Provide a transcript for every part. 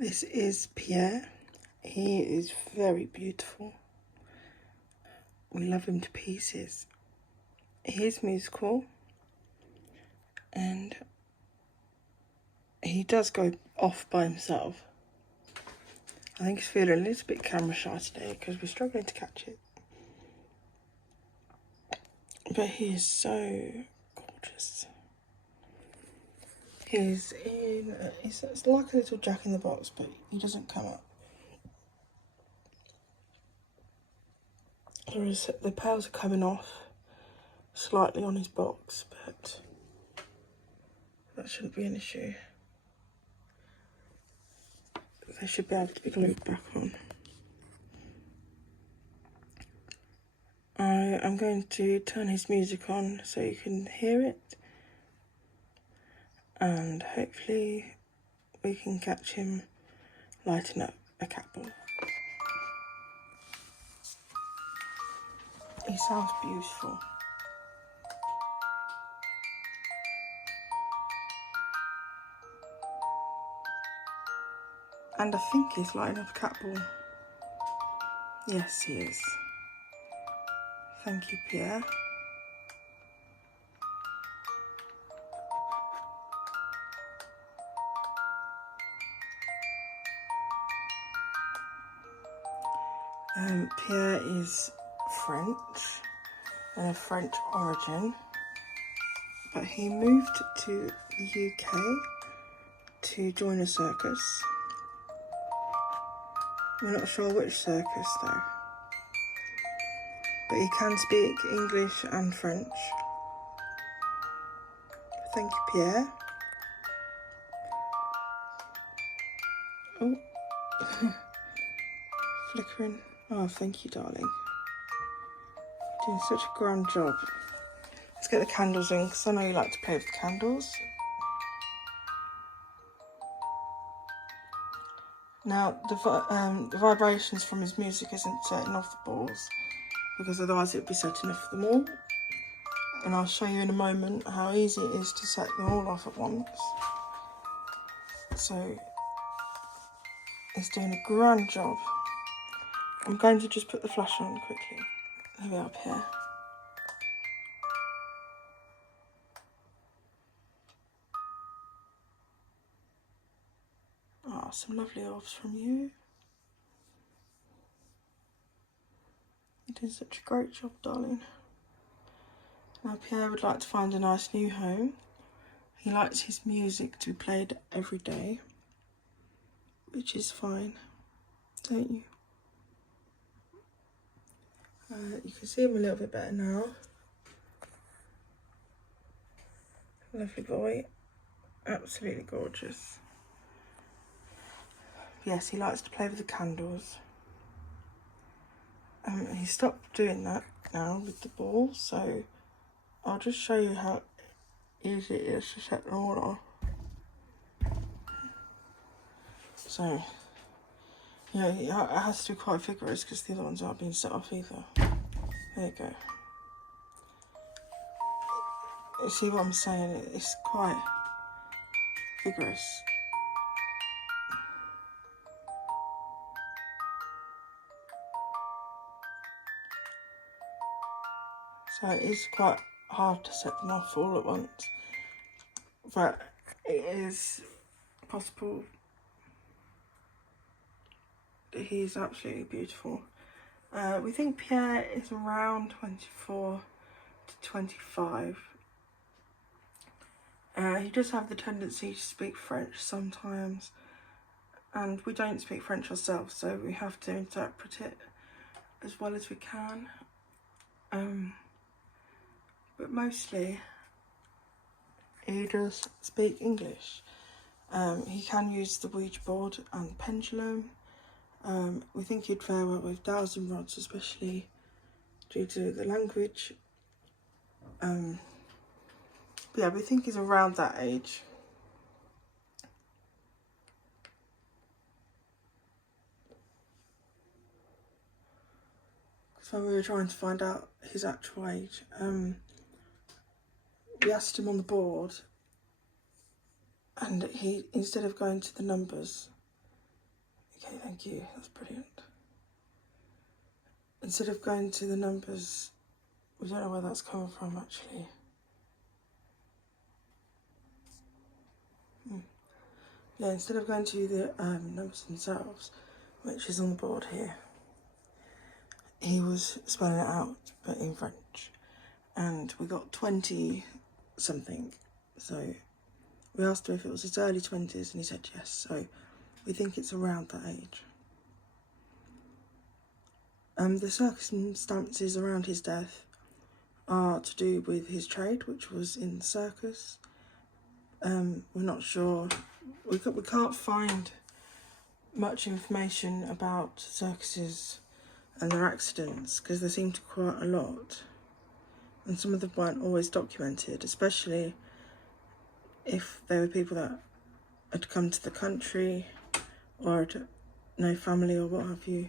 This is Pierre. He is very beautiful. We love him to pieces. He is musical and he does go off by himself. I think he's feeling a little bit camera shy today because we're struggling to catch it. But he is so gorgeous. He's it's like a little Jack in the Box, but he doesn't come up. The pearls are coming off slightly on his box, but that shouldn't be an issue. They should be able to be glued back on. I am going to turn his music on so you can hear it, and hopefully we can catch him lighting up a cat ball. He sounds beautiful. And I think he's lighting up a cat ball. Yes, he is. Thank you, Pierre. Pierre is French and of French origin, but he moved to the UK to join a circus. We're not sure which circus though, but he can speak English and French. Thank you, Pierre. Oh, flickering. Oh, thank you, darling. You're doing such a grand job. Let's get the candles in, because I know you like to play with the candles. Now, the vibrations from his music isn't setting off the balls, because otherwise it would be setting off them all. And I'll show you in a moment how easy it is to set them all off at once. So, he's doing a grand job. I'm going to just put the flash on quickly. Here we are, Pierre. Ah, some lovely orbs from you. You did such a great job, darling. Now Pierre would like to find a nice new home. He likes his music to be played every day, which is fine, don't you? You can see him a little bit better now. Lovely boy, absolutely gorgeous. Yes, he likes to play with the candles. He stopped doing that now with the ball, so I'll just show you how easy it is to set them all off. So, yeah, it has to be quite vigorous because the other ones aren't being set off either. There you go. You see what I'm saying? It's quite vigorous. So it is quite hard to set them off all at once, but it is possible. He is absolutely beautiful. We think Pierre is around 24 to 25. He does have the tendency to speak French sometimes, and we don't speak French ourselves, so we have to interpret it as well as we can. But mostly he does speak English. He can use the Ouija board and pendulum. We think he'd fare well with dowsing rods, especially due to the language. But yeah, we think he's around that age. So we were trying to find out his actual age. We asked him on the board, and he, instead of going to the numbers, Okay, thank you. That's brilliant. Instead of going to the numbers, we don't know where that's coming from actually. Yeah, instead of going to the numbers themselves, which is on the board here, he was spelling it out, but in French. And we got 20 something. So we asked him if it was his early 20s and he said yes. So we think it's around that age. The circumstances around his death are to do with his trade, which was in the circus. We're not sure. We can't find much information about circuses and their accidents because there seem to be quite a lot, and some of them weren't always documented, especially if they were people that had come to the country or had no family or what have you.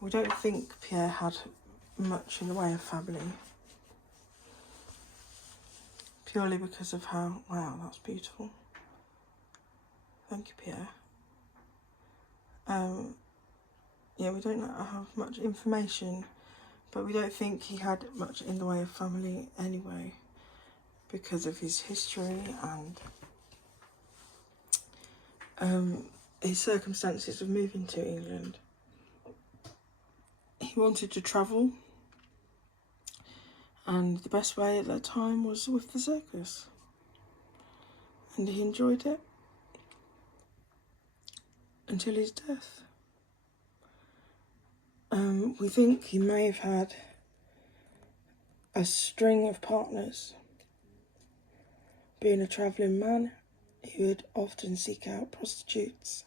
We don't think Pierre had much in the way of family, purely because of how, wow, that's beautiful. Thank you, Pierre. Yeah, we don't have much information, but we don't think he had much in the way of family anyway, because of his history and his circumstances of moving to England. He wanted to travel, and the best way at that time was with the circus, and he enjoyed it until his death. We think he may have had a string of partners. Being a travelling man, he would often seek out prostitutes.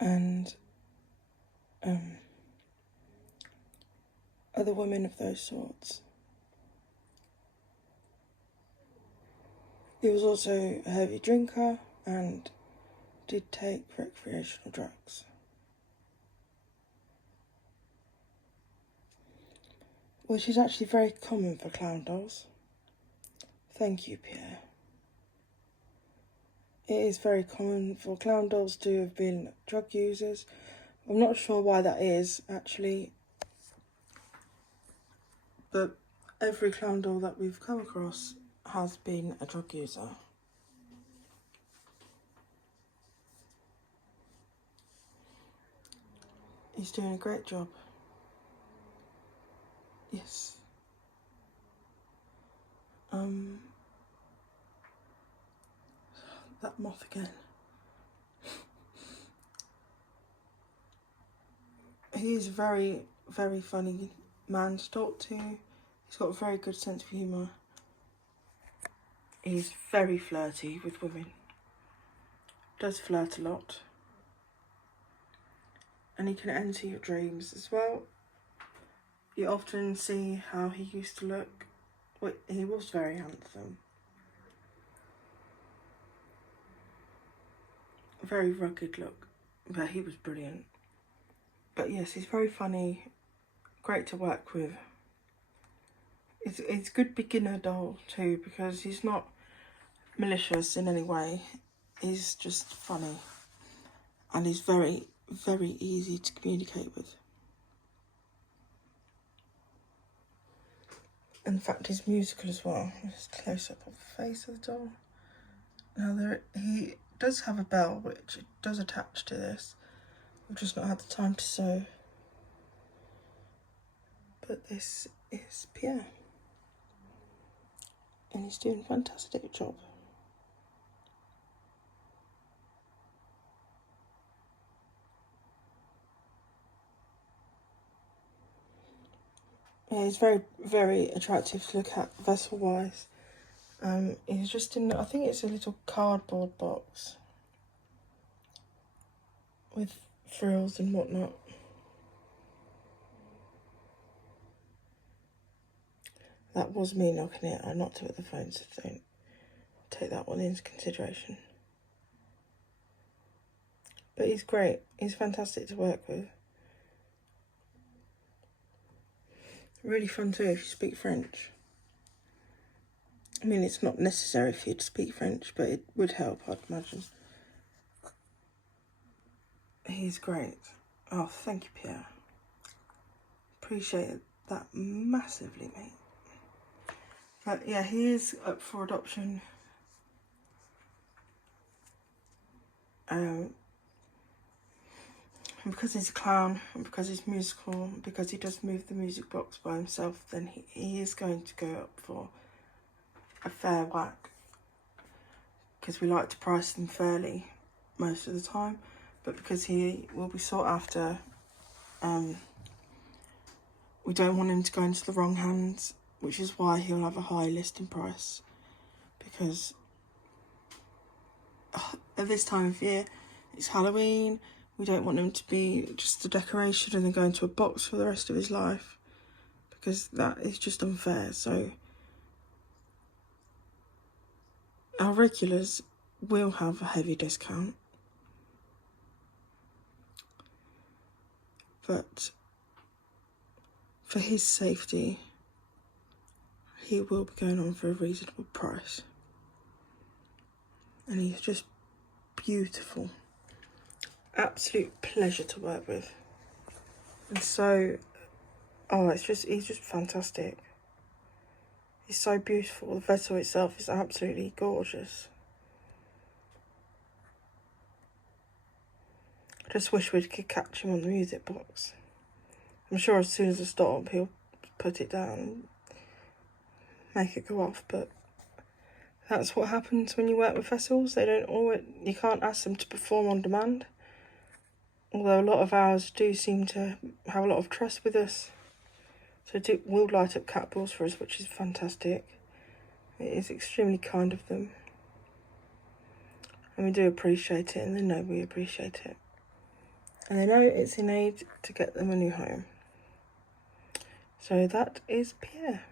And other women of those sorts. He was also a heavy drinker and did take recreational drugs. Which is actually very common for clown dolls. Thank you, Pierre. It is very common for clown dolls to have been drug users. I'm not sure why that is, actually. But every clown doll that we've come across has been a drug user. He's doing a great job. Yes. That moth again. He is a very, very funny man to talk to. He's got a very good sense of humour. He's very flirty with women. Does flirt a lot. And he can enter your dreams as well. You often see how he used to look. Well, he was very handsome. Very rugged look, but he was brilliant. But yes, he's very funny, great to work with. It's a good beginner doll too, because he's not malicious in any way. He's just funny, and he's very, very easy to communicate with. In fact, he's musical as well. Just close up of the face of the doll. Now he does have a bell, which does attach to this. We've just not had the time to sew. But this is Pierre. And he's doing a fantastic job. Yeah, he's very, very attractive to look at vessel-wise. He's just in, I think it's a little cardboard box with frills and whatnot. That was me knocking it. I knocked it with the phone, so don't take that one into consideration. But he's great. He's fantastic to work with. Really fun too if you speak French. I mean, it's not necessary for you to speak French, but it would help, I'd imagine. He's great. Oh, thank you, Pierre. Appreciate that massively, mate. But yeah, he is up for adoption. And because he's a clown, and because he's musical, and because he does move the music box by himself, then he is going to go up for a fair whack. Because we like to price them fairly most of the time. But because he will be sought after, we don't want him to go into the wrong hands, which is why he'll have a high listing price. Because at this time of year, it's Halloween. We don't want him to be just a decoration and then go into a box for the rest of his life, because that is just unfair. So our regulars will have a heavy discount, but for his safety, he will be going on for a reasonable price. And he's just beautiful. Absolute pleasure to work with. And so, he's just fantastic. He's so beautiful. The vessel itself is absolutely gorgeous. I just wish we could catch him on the music box. I'm sure as soon as I stop, he'll put it down and make it go off, but that's what happens when you work with vessels. You can't ask them to perform on demand. Although a lot of ours do seem to have a lot of trust with us. So will light up cat balls for us, which is fantastic. It is extremely kind of them. And we do appreciate it, and they know we appreciate it. And they know it's in aid to get them a new home. So that is Pierre.